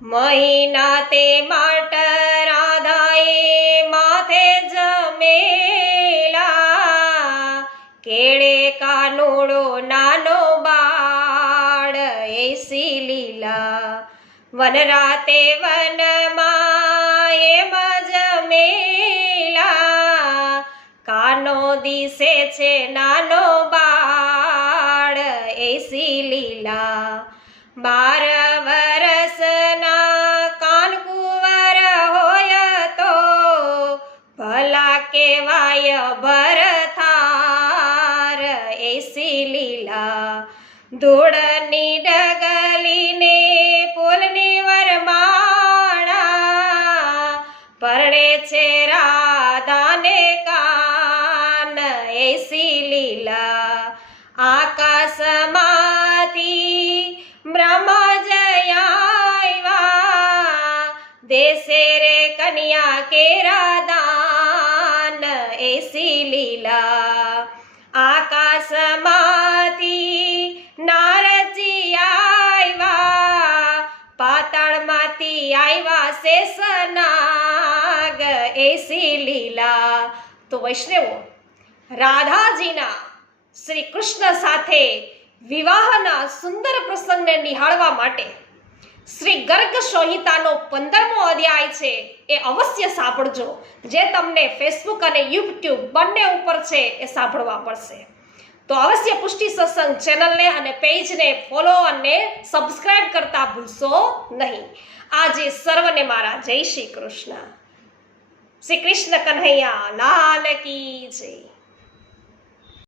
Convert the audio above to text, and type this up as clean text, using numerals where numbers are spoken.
મહિના તે માટ રાધાએ માથે જમેલા, કેળે કાનુડો નાનો બાળ એસી લીલા, વનરાતે વનમાં એમ જમેલા, કાનો દિશે છે નાનો બાળ એસી લીલા, 12 વરસના કાનકુંવર હોય તો ભલા કેવાય ભરથાર એસી લીલા, ધૂળની ડગલીને ફૂલની વરમાળા, પરણે છે રાધાને કાન એસી લીલા, આકાશમાંથી બ્રહ્મા જયા, દેશે રે કન્યા કેરા દાન એસી લીલા, આકાશમાંથી નારદજી આવ્યા, પાતાળમાંથી આવ્યા શેષનાગ એસી લીલા। તો વૈષ્ણવો, રાધાજીના શ્રી કૃષ્ણ સાથે વિવાહના સુંદર પ્રસંગને નિહાળવા માટે શ્રી ગર્ગ સંહિતાનો 15મો અધ્યાય છે એ અવશ્ય સાંભળજો, જે તમને ફેસબુક અને યુટ્યુબ બંને ઉપર છે એ સાંભળવા પડશે। તો અવશ્ય પુષ્ટિ સત્સંગ ચેનલને અને પેજને ફોલો અને સબસ્ક્રાઇબ કરતા ભૂલશો નહીં। આજે સર્વને મારા જય શ્રી કૃષ્ણ। શ્રી કૃષ્ણ કન્હૈયા લાલ કી જય।